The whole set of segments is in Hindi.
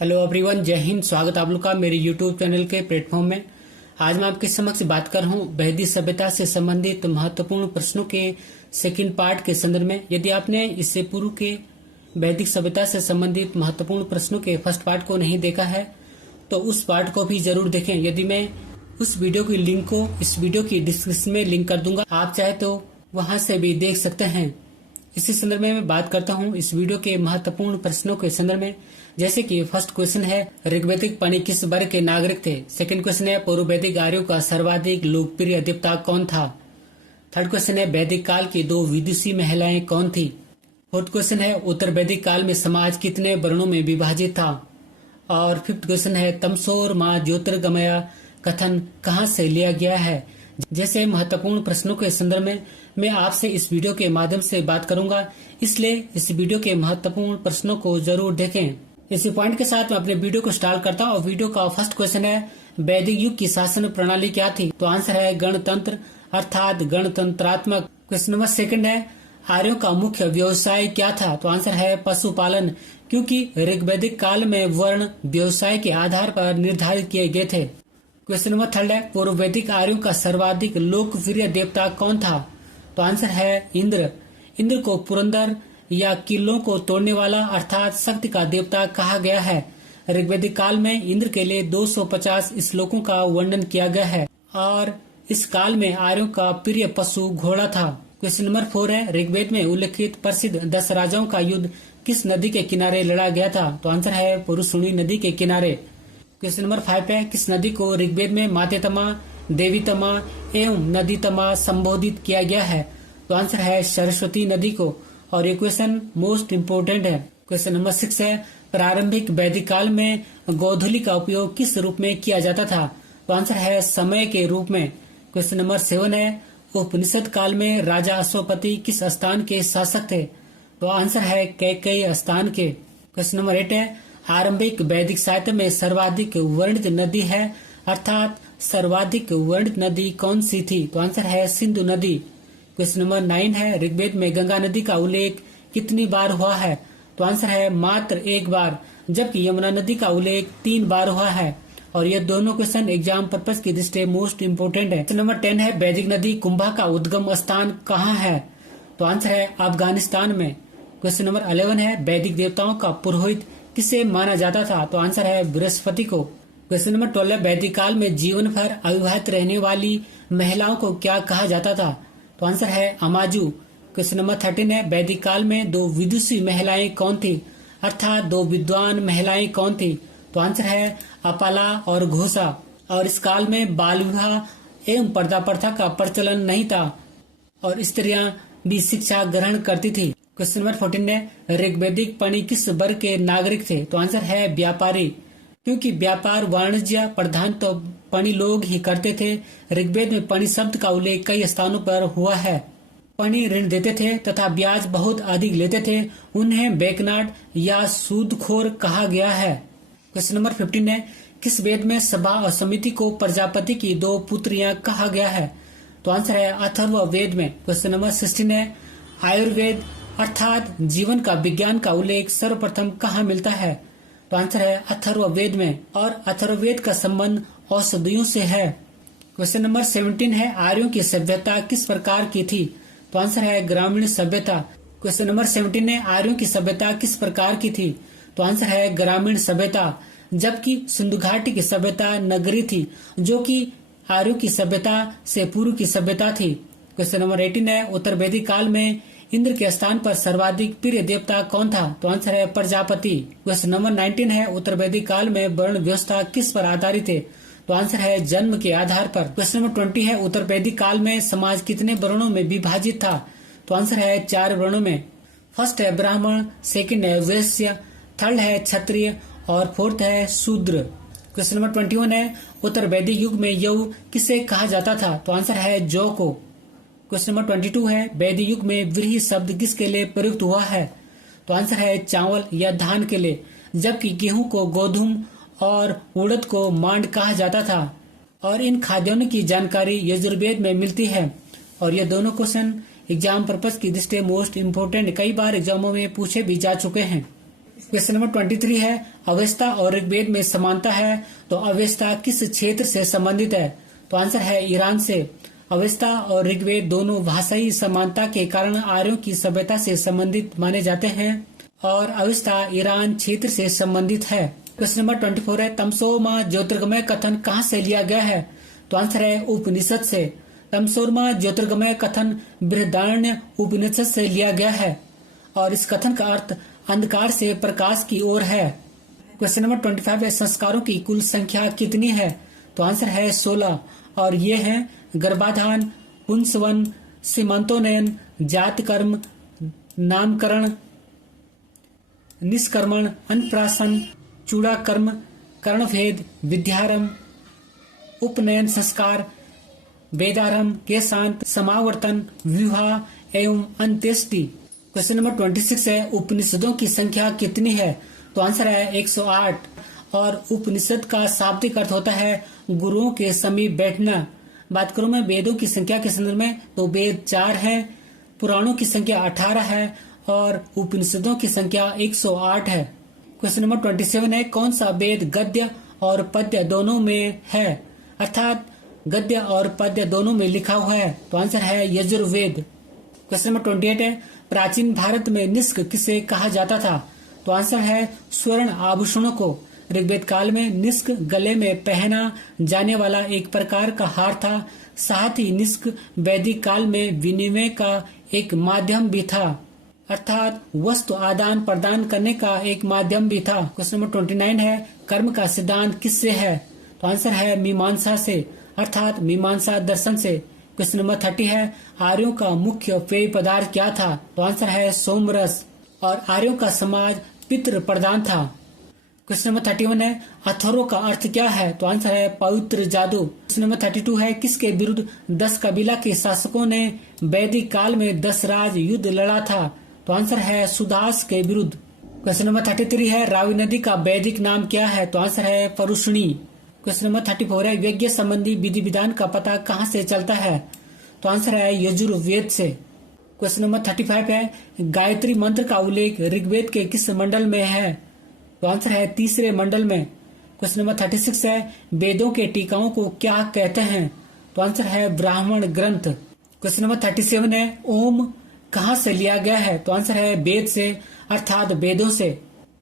हेलो एवरीवन, जय हिंद। स्वागत आप लोग का मेरे यूट्यूब चैनल के प्लेटफॉर्म में। आज मैं आपके समक्ष बात कर रहा हूँ वैदिक सभ्यता से संबंधित महत्वपूर्ण प्रश्नों के सेकंड पार्ट के संदर्भ में। यदि आपने इससे पूर्व के वैदिक सभ्यता से संबंधित महत्वपूर्ण प्रश्नों के फर्स्ट पार्ट को नहीं देखा है तो उस पार्ट को भी जरूर देखें। यदि मैं उस वीडियो की लिंक को इस वीडियो की डिस्क्रिप्शन में लिंक कर दूंगा, आप चाहे तो वहां से भी देख सकते हैं। इसी संदर्भ में मैं बात करता हूँ इस वीडियो के महत्वपूर्ण प्रश्नों के संदर्भ में। जैसे कि फर्स्ट क्वेश्चन है, ऋग्वैदिक पानी किस वर्ग के नागरिक थे। सेकंड क्वेश्चन है, पूर्व वैदिक आर्यों का सर्वाधिक लोकप्रिय देवता कौन था। थर्ड क्वेश्चन है, वैदिक काल की दो विदुषी महिलाएं कौन थी। फोर्थ क्वेश्चन है, उत्तर वैदिक काल में समाज कितने वर्णों में विभाजित था। और फिफ्थ क्वेश्चन है, तमसोर माँ ज्योतिर्गमय कथन कहाँ से लिया गया है। जैसे महत्वपूर्ण प्रश्नों के संदर्भ में मैं आपसे इस वीडियो के माध्यम से बात करूंगा, इसलिए इस वीडियो के महत्वपूर्ण प्रश्नों को जरूर देखें। इसी पॉइंट के साथ मैं अपने वीडियो को स्टार्ट करता हूँ। और वीडियो का फर्स्ट क्वेश्चन है, वैदिक युग की शासन प्रणाली क्या थी। तो आंसर है गणतंत्र अर्थात गणतंत्रात्मक। क्वेश्चन नंबर सेकंड है, आर्यों का मुख्य व्यवसाय क्या था। तो आंसर है पशुपालन, क्योंकि ऋग्वैदिक काल में वर्ण व्यवसाय के आधार पर निर्धारित किए गए थे। क्वेश्चन नंबर थर्ड है, पूर्व वैदिक आर्यों का सर्वाधिक लोकप्रिय देवता कौन था। तो आंसर है इंद्र। इंद्र को पुरंदर या किलों को तोड़ने वाला अर्थात शक्ति का देवता कहा गया है। ऋग्वैदिक काल में इंद्र के लिए 250 श्लोकों का वर्णन किया गया है और इस काल में आर्यों का प्रिय पशु घोड़ा था। क्वेश्चन नंबर 4 है, ऋग्वेद में उल्लेखित प्रसिद्ध 10 राजाओं का युद्ध किस नदी के किनारे लड़ा गया था। तो आंसर है पुरुषुणी नदी के किनारे। क्वेश्चन नंबर 5 है, किस नदी को ऋग्वेद में मातेतमा, देवीतमा एवं नदीतमा संबोधित किया गया है। तो आंसर है सरस्वती नदी को। और ये क्वेश्चन मोस्ट इम्पोर्टेंट है। क्वेश्चन नंबर 6 है, प्रारंभिक वैदिक काल में गोधूली का उपयोग किस रूप में किया जाता था। तो आंसर है समय के रूप में। क्वेश्चन नंबर 7 है, उपनिषद काल में राजा अश्वपति किस स्थान के शासक थे। तो आंसर है कैकेयी स्थान के। क्वेश्चन नंबर 8 है, आरंभिक वैदिक साहित्य में सर्वाधिक वर्णित नदी है अर्थात सर्वाधिक वर्णित नदी कौन सी थी। तो आंसर है सिंधु नदी। क्वेश्चन नंबर 9 है, ऋग्वेद में गंगा नदी का उल्लेख कितनी बार हुआ है। तो आंसर है मात्र 1 बार, जबकि यमुना नदी का उल्लेख 3 बार हुआ है। और ये दोनों क्वेश्चन एग्जाम पर्पस की दृष्टि से मोस्ट इम्पोर्टेंट है। क्वेश्चन नंबर 10 है, वैदिक नदी कुंभा का उद्गम स्थान कहाँ है। तो आंसर है अफगानिस्तान में। क्वेश्चन नंबर 11 है, वैदिक देवताओं का पुरोहित किसे माना जाता था। तो आंसर है बृहस्पति को। क्वेश्चन नंबर 12, वैदिक काल में जीवन भर अविवाहित रहने वाली महिलाओं को क्या कहा जाता था। तो आंसर है अमाजू। क्वेश्चन नंबर 13 है, वैदिक काल में 2 विदुषी महिलाएं कौन थी अर्थात 2 विद्वान महिलाएं कौन थी। तो आंसर है अपाला और घोषा। और इस काल में बाल विवाह एवं पर्दा प्रथा का प्रचलन नहीं था और स्त्रियां भी शिक्षा ग्रहण करती थी। क्वेश्चन नंबर 14 है, ऋग्वैदिक पणि किस वर्ग के नागरिक थे। तो आंसर है व्यापारी, क्योंकि व्यापार वाणिज्य प्रधान तो पणि लोग ही करते थे। ऋग्वेद में पणि शब्द का उल्लेख कई स्थानों पर हुआ है। पणि ऋण देते थे तथा ब्याज बहुत अधिक लेते थे। उन्हें बेकनाट या सूदखोर कहा गया है। क्वेश्चन नंबर 15 है, किस वेद में सभा और समिति को प्रजापति की 2 पुत्रियां कहा गया है। तो आंसर है अथर्व वेद में। क्वेश्चन नंबर 16 है, आयुर्वेद अर्थात जीवन का विज्ञान का उल्लेख सर्वप्रथम कहाँ मिलता है। तो आंसर है अथर्व वेद में। और अथर्व वेद का संबंध औषधियों से है। क्वेश्चन नंबर 17 है, आर्यों की सभ्यता किस प्रकार की थी। तो आंसर है ग्रामीण सभ्यता। क्वेश्चन नंबर 17 है, आर्यों की सभ्यता किस प्रकार की थी। तो आंसर है ग्रामीण सभ्यता, जबकि सिंधु घाटी की सभ्यता नगरी थी, जो कि आर्यों की सभ्यता से पूर्व की सभ्यता थी। क्वेश्चन नंबर 18 है, उत्तर वैदिक काल में इंद्र के स्थान पर सर्वाधिक प्रिय देवता कौन था। तो आंसर है प्रजापति। क्वेश्चन नंबर 19 है, उत्तर वैदिक काल में वर्ण व्यवस्था किस पर आधारित है। तो आंसर है जन्म के आधार पर। क्वेश्चन नंबर 20 है, उत्तर वैदिक काल में समाज कितने वर्णों में विभाजित था। तो आंसर है 4 वर्णों में। फर्स्ट है ब्राह्मण, सेकंड है वैश्य, थर्ड है क्षत्रिय और फोर्थ है शूद्र। क्वेश्चन नंबर 21 है, उत्तर वैदिक युग में यौ किसे कहा जाता था। तो आंसर है जौ को। क्वेश्चन नंबर 22 है, वैदिक युग में व्रीहि शब्द किसके लिए प्रयुक्त हुआ है। तो आंसर है चावल या धान के लिए, जबकि गेहूं को गोधूम और उड़द को मांड कहा जाता था। और इन खाद्यान्नों की जानकारी यजुर्वेद में मिलती है। और ये दोनों क्वेश्चन एग्जाम पर्पस की दृष्टि मोस्ट इम्पोर्टेंट, कई बार एग्जामों में पूछे भी जा चुके हैं। क्वेश्चन नंबर 23 है, अवेस्ता और ऋग्वेद में समानता है, तो अवेस्ता किस क्षेत्र से संबंधित है? तो आंसर है ईरान से। अवेस्ता और ऋग्वेद दोनों भाषाई समानता के कारण आर्यों की सभ्यता से संबंधित माने जाते हैं और अवेस्ता ईरान क्षेत्र से संबंधित है। क्वेश्चन नंबर 24 है, तमसोमा ज्योतिर्गमय कथन कहाँ से लिया गया है? तो आंसर है उपनिषद से। तमसोमा ज्योतिर्गमय कथन बृहदारण्य उपनिषद से लिया गया है और इस कथन का अर्थ अंधकार से प्रकाश की ओर है। क्वेश्चन नंबर 25 है, संस्कारों की कुल संख्या कितनी है? तो आंसर है 16 और ये हैं गर्भाधान, पुंसवन, सीमंतोनयन, जात कर्म, नामकरण, निष्कर्मण, अन्नप्राशन, चूड़ाकर्म, कर्णभेद, विद्यारंभ, उपनयन संस्कार, वेदारंभ, केशांत, समावर्तन, विवाह एवं अंत्येष्टि। क्वेश्चन नंबर 26 है, उपनिषदों की संख्या कितनी है? तो आंसर है 108 और उपनिषद का शाब्दिक अर्थ होता है गुरुओं के समीप बैठना। बात करूं मैं वेदों की संख्या के संदर्भ में, तो वेद 4 है, पुराणों की संख्या 18 है और उपनिषदों की संख्या 108 है। क्वेश्चन नंबर 27 है, कौन सा वेद गद्य और पद्य दोनों में है, अर्थात गद्य और पद्य दोनों में लिखा हुआ है? तो आंसर है यजुर्वेद। क्वेश्चन नंबर 28 है, प्राचीन भारत में निष्क किसे कहा जाता था? तो आंसर है स्वर्ण आभूषणों को। ऋग्वेद काल में निष्क गले में पहना जाने वाला एक प्रकार का हार था। साथ ही निष्क वैदिक काल में विनिमय का एक माध्यम भी था, अर्थात वस्तु आदान प्रदान करने का एक माध्यम भी था। क्वेश्चन नंबर 29 है, कर्म का सिद्धांत किससे है? तो आंसर है मीमांसा से, अर्थात मीमांसा दर्शन से। क्वेश्चन नंबर 30 है, आर्यों का मुख्य पेय पदार्थ क्या था? तो आंसर है सोमरस और आर्यों का समाज पितृ प्रधान था। क्वेश्चन नंबर 31 है, अथर्व का अर्थ क्या है? तो आंसर है पवित्र जादू। क्वेश्चन नंबर 32 है, किसके विरुद्ध 10 कबीला के शासकों ने वैदिक काल में 10 राज युद्ध लड़ा था? तो आंसर है सुदास के विरुद्ध। क्वेश्चन नंबर 33 है, रावी नदी का वैदिक नाम क्या है? तो आंसर है परुष्णी। क्वेश्चन नंबर 34 है, यज्ञ संबंधी विधि विधान का पता कहाँ से चलता है? तो आंसर है यजुर्वेद से। क्वेश्चन नंबर 35 है, गायत्री मंत्र का उल्लेख ऋग्वेद के किस मंडल में है? तो आंसर है तीसरे मंडल में। क्वेश्चन नंबर 36 है, वेदों के टीकाओं को क्या कहते हैं? तो आंसर है ब्राह्मण ग्रंथ। क्वेश्चन नंबर 37 है, ओम कहाँ से लिया गया है? तो आंसर है वेद से, अर्थात वेदों से।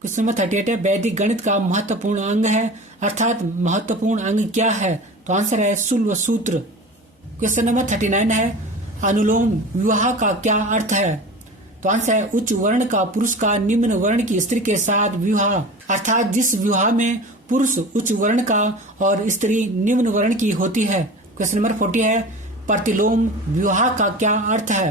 क्वेश्चन नंबर 38 है, वैदिक गणित का महत्वपूर्ण अंग है, अर्थात महत्वपूर्ण अंग क्या है? तो आंसर है शुल्व सूत्र। क्वेश्चन नंबर 39 है, अनुलोम विवाह का क्या अर्थ है? तो आंसर है उच्च वर्ण का पुरुष का निम्न वर्ण की स्त्री के साथ विवाह, अर्थात जिस विवाह में पुरुष उच्च वर्ण का और स्त्री निम्न वर्ण की होती है। क्वेश्चन नंबर 40 है, प्रतिलोम विवाह का क्या अर्थ है?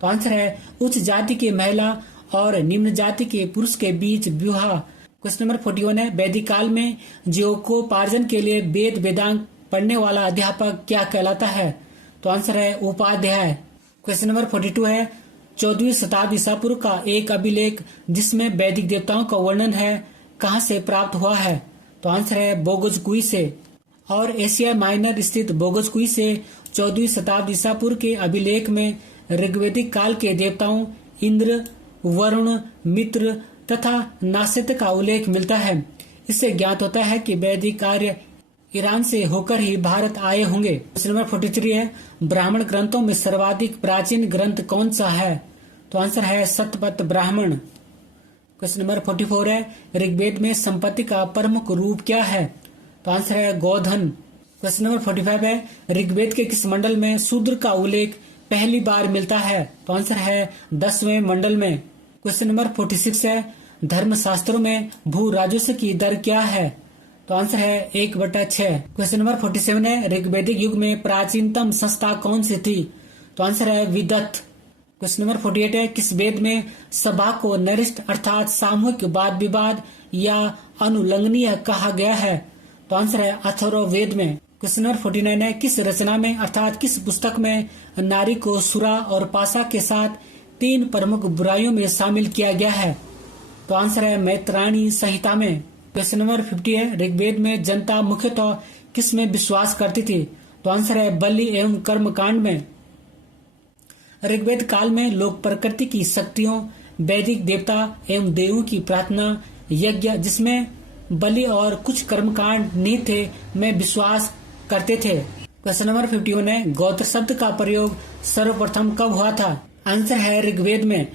तो आंसर है उच्च जाति की महिला और निम्न जाति के पुरुष के बीच विवाह। क्वेश्चन नंबर 41 है, वैदिक काल में जीविकोपार्जन के लिए वेद वेदांग पढ़ने वाला अध्यापक क्या कहलाता है? तो आंसर है उपाध्याय। क्वेश्चन नंबर 42 है, 14वीं शताब्दी ईसा पूर्व का एक अभिलेख जिसमें वैदिक देवताओं का वर्णन है कहाँ से प्राप्त हुआ है? तो आंसर है बोगजकुई से। और एशिया माइनर स्थित बोगजकुई से 14वीं शताब्दी ईसा पूर्व के अभिलेख में ऋग्वैदिक काल के देवताओं इंद्र, वरुण, मित्र तथा नासित का उल्लेख मिलता है। इससे ज्ञात होता है कि वैदिक आर्य ईरान से होकर ही भारत आए होंगे। क्वेश्चन नंबर 43 है, ब्राह्मण ग्रंथों में सर्वाधिक प्राचीन ग्रंथ कौन सा है? तो आंसर है शतपथ ब्राह्मण। क्वेश्चन नंबर 44 है, ऋग्वेद में संपत्ति का प्रमुख रूप क्या है? तो आंसर है गोधन। क्वेश्चन नंबर 45 है, ऋग्वेद के किस मंडल में शूद्र का उल्लेख पहली बार मिलता है? तो आंसर है 10वें मंडल में। क्वेश्चन नंबर 46 है, धर्मशास्त्रों में भू राजस्व की दर क्या है? तो आंसर है 1/6। क्वेश्चन नंबर 47 है, ऋग्वैदिक युग में प्राचीनतम संस्था कौन सी थी? तो आंसर है विदत। क्वेश्चन नंबर 48 है, किस वेद में सभा को नरिष्ठ अर्थात सामूहिक वाद विवाद या अनुलंघनीय कहा गया है? तो आंसर है अथर्व वेद में। क्वेश्चन नंबर 49 है, किस रचना में अर्थात किस पुस्तक में नारी को सुरा और पाशा के साथ 3 प्रमुख बुराइयों में शामिल किया गया है? तो आंसर है मैत्रायणी संहिता में। क्वेश्चन नंबर 50 है, ऋग्वेद में जनता मुख्यतः किस में विश्वास करती थी? तो आंसर है बलि एवं कर्म कांड में। ऋग्वेद काल में लोग प्रकृति की शक्तियों वैदिक देवता एवं देवों की प्रार्थना यज्ञ जिसमें बलि और कुछ कर्मकांड निहित थे में विश्वास करते थे। क्वेश्चन नंबर 51 है, गोत्र शब्द का प्रयोग सर्वप्रथम कब हुआ था? आंसर है ऋग्वेद में।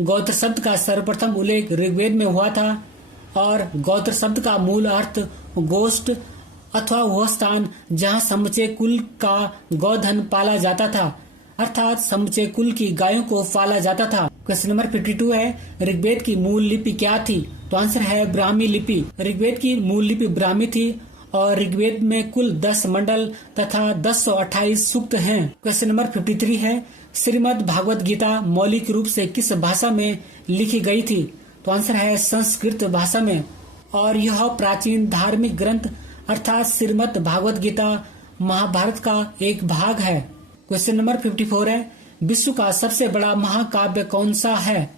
गोत्र शब्द का सर्वप्रथम उल्लेख ऋग्वेद में हुआ था और गोत्र शब्द का मूल अर्थ गोष्ठ अथवा वह स्थान जहाँ समूचे कुल का गौधन पाला जाता था, अर्थात समूचे कुल की गायों को पाला जाता था। क्वेश्चन नंबर 52 है, ऋग्वेद की मूल लिपि क्या थी? तो आंसर है ब्राह्मी लिपि। ऋग्वेद की मूल लिपि ब्राह्मी थी और ऋग्वेद में कुल 10 मंडल तथा 1028 सूक्त हैं। क्वेश्चन नंबर 53 है, श्रीमद् भागवत गीता मौलिक रूप से किस भाषा में लिखी गई थी? तो आंसर है संस्कृत भाषा में और यह प्राचीन धार्मिक ग्रंथ अर्थात श्रीमद् भागवत गीता महाभारत का एक भाग है। क्वेश्चन नंबर 54 है, विश्व का सबसे बड़ा महाकाव्य कौन सा है?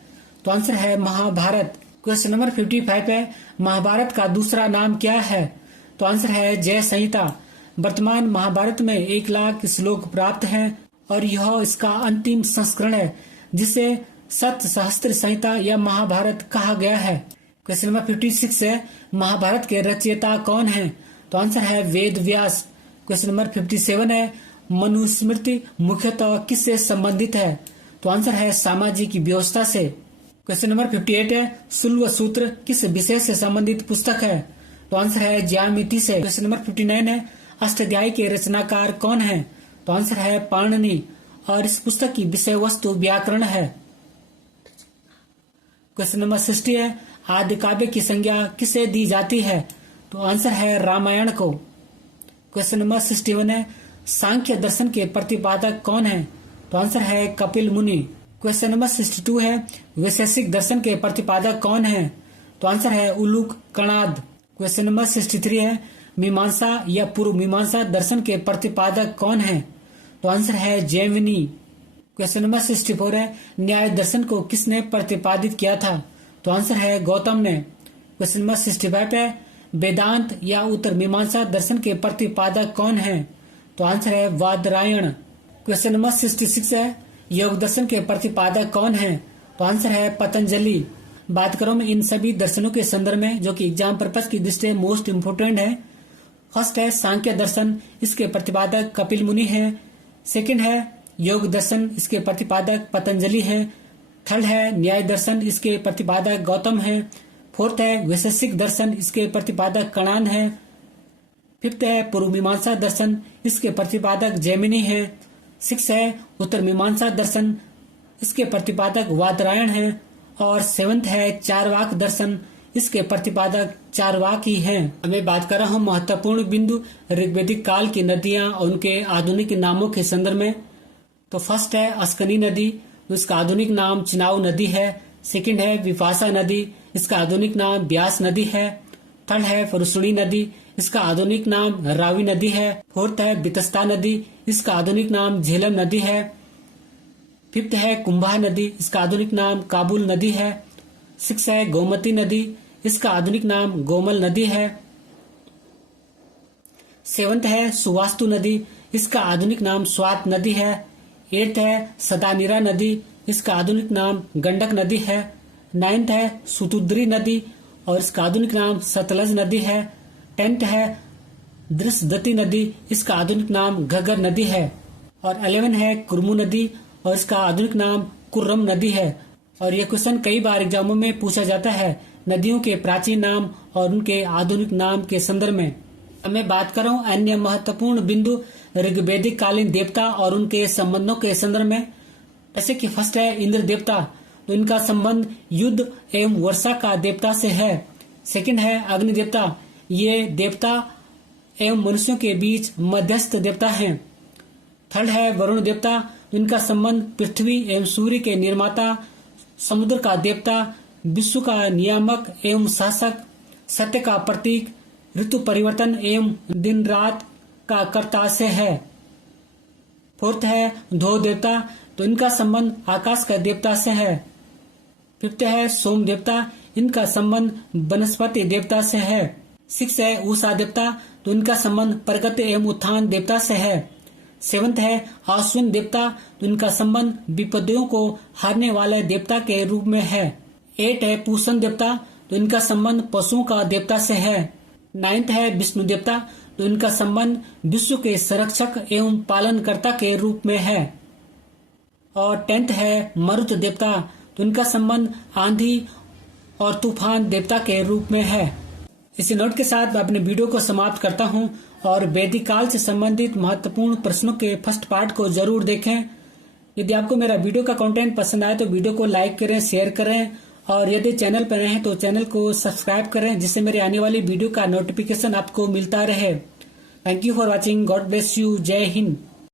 तो आंसर है महाभारत। क्वेश्चन नंबर 55 है, महाभारत का दूसरा नाम क्या है? तो आंसर है जय संहिता। वर्तमान महाभारत में 1 लाख श्लोक प्राप्त हैं और यह इसका अंतिम संस्करण है जिसे सत सहस्त्र संहिता या महाभारत कहा गया है। क्वेश्चन नंबर 56 है, महाभारत के रचयिता कौन है? तो आंसर है वेद व्यास। क्वेश्चन नंबर 57 है, मनुस्मृति मुख्यतः किससे संबंधित है? तो आंसर है सामाजिक व्यवस्था से। क्वेश्चन नंबर 58 है, शुल्व सूत्र किस विषय से संबंधित पुस्तक है? तो आंसर है ज्यामिति से। क्वेश्चन नंबर 59 है, अष्टाध्यायी के रचनाकार कौन है? तो आंसर है पाणिनि और इस पुस्तक की विषय वस्तु व्याकरण है। क्वेश्चन नंबर 60 है, आदि काव्य की संज्ञा किसे दी जाती है? तो आंसर है रामायण को। क्वेश्चन नंबर 61 है, सांख्य दर्शन के प्रतिपादक कौन है? तो आंसर है कपिल मुनि। क्वेश्चन नंबर 62 है, वैशेषिक दर्शन के प्रतिपादक कौन है? तो आंसर है उलूक कणाद। क्वेश्चन नंबर 63 है, मीमांसा या पूर्व मीमांसा दर्शन के प्रतिपादक कौन है? तो आंसर है जैमिनी। क्वेश्चन नंबर 64 है, न्याय दर्शन को किसने प्रतिपादित किया था? तो आंसर है गौतम ने। क्वेश्चन नंबर 65 है, वेदांत या उत्तर मीमांसा दर्शन के प्रतिपादक कौन है? तो आंसर है वादरायण। क्वेश्चन नंबर 66 है, योग दर्शन के प्रतिपादक कौन है? तो आंसर है पतंजलि। बात करूं मैं इन सभी दर्शनों के संदर्भ में जो कि एग्जाम पर्पस की दृष्टि से मोस्ट इम्पोर्टेंट है। फर्स्ट है सांख्य दर्शन, इसके प्रतिपादक कपिल मुनि है। सेकंड है योग दर्शन, इसके प्रतिपादक पतंजलि है। थर्ड है न्याय दर्शन, इसके प्रतिपादक गौतम है। फोर्थ है वैशेषिक दर्शन, इसके प्रतिपादक कणाद है। फिफ्थ है पूर्व मीमांसा दर्शन, इसके प्रतिपादक जैमिनी है। सिक्स है उत्तर मीमांसा दर्शन, इसके प्रतिपादक वादरायण है। और सेवंथ है चारवाक दर्शन, इसके प्रतिपादक चारवाक ही हैं। मैं बात कर रहा हूँ महत्वपूर्ण बिंदु ऋग्वेदिक काल की नदियां और उनके आधुनिक नामों के संदर्भ में। तो फर्स्ट है अस्कनी नदी, इसका आधुनिक नाम चिनाव नदी है। सेकंड है विपाशा नदी, इसका आधुनिक नाम ब्यास नदी है। थर्ड है फरुसुणी नदी, इसका आधुनिक नाम रावी नदी है। फोर्थ है बितस्ता नदी, इसका आधुनिक नाम झेलम नदी है। फिफ्थ है कुंभा नदी, इसका आधुनिक नाम काबुल नदी है। सिक्स है गोमती नदी, इसका आधुनिक नाम गोमल नदी है। सेवंथ है सुवास्तु नदी, इसका आधुनिक नाम स्वात नदी है। एट्थ है सदानीरा नदी, इसका आधुनिक नाम गंडक नदी है। नाइन्थ है सुतुद्री नदी और इसका आधुनिक नाम सतलज नदी है। 10th है दृशदती नदी, इसका आधुनिक नाम घग्गर नदी है। और 11 है कुर्मू नदी और इसका आधुनिक नाम कुर्रम नदी है। और यह क्वेश्चन कई बार एग्जामों में पूछा जाता है नदियों के प्राचीन नाम और उनके आधुनिक नाम के संदर्भ में। अब मैं बात कर रहा हूँ अन्य महत्वपूर्ण बिंदु ऋग्वेदिक कालीन देवता और उनके संबंधों के संदर्भ में। जैसे कि फर्स्ट है इंद्र देवता, तो इनका संबंध युद्ध एवं वर्षा का देवता से है। सेकंड है अग्नि देवता, ये देवता एवं मनुष्यों के बीच मध्यस्थ देवता हैं। थर्ड है वरुण देवता, इनका संबंध पृथ्वी एवं सूर्य के निर्माता, समुद्र का देवता, विश्व का नियामक एवं शासक, सत्य का प्रतीक, ऋतु परिवर्तन एवं दिन रात का कर्ता से है। फोर्थ है धो देवता, तो इनका संबंध आकाश का देवता से है। फिफ्थ है सोम देवता, इनका संबंध वनस्पति देवता से है। सिक्स है उषा देवता, तो इनका संबंध प्रगति एवं उत्थान देवता से है। 7th है आश्विन देवता, तो इनका संबंध विपत्तियों को हारने वाले देवता के रूप में है। 8 है पूषण देवता, तो इनका संबंध पशुओं का देवता से है। 9th है विष्णु देवता, तो इनका संबंध विश्व के संरक्षक एवं पालनकर्ता के रूप में है। और 10th है मरुत देवता, तो इनका संबंध आंधी और तूफान देवता के रूप में है। इसी नोट के साथ मैं अपने वीडियो को समाप्त करता हूं और वैदिक काल से संबंधित महत्वपूर्ण प्रश्नों के फर्स्ट पार्ट को जरूर देखें। यदि आपको मेरा वीडियो का कंटेंट पसंद आए तो वीडियो को लाइक करें, शेयर करें और यदि चैनल पर नए हैं तो चैनल को सब्सक्राइब करें, जिससे मेरे आने वाली वीडियो का नोटिफिकेशन आपको मिलता रहे। Thank you for watching. God bless you. जय हिंद।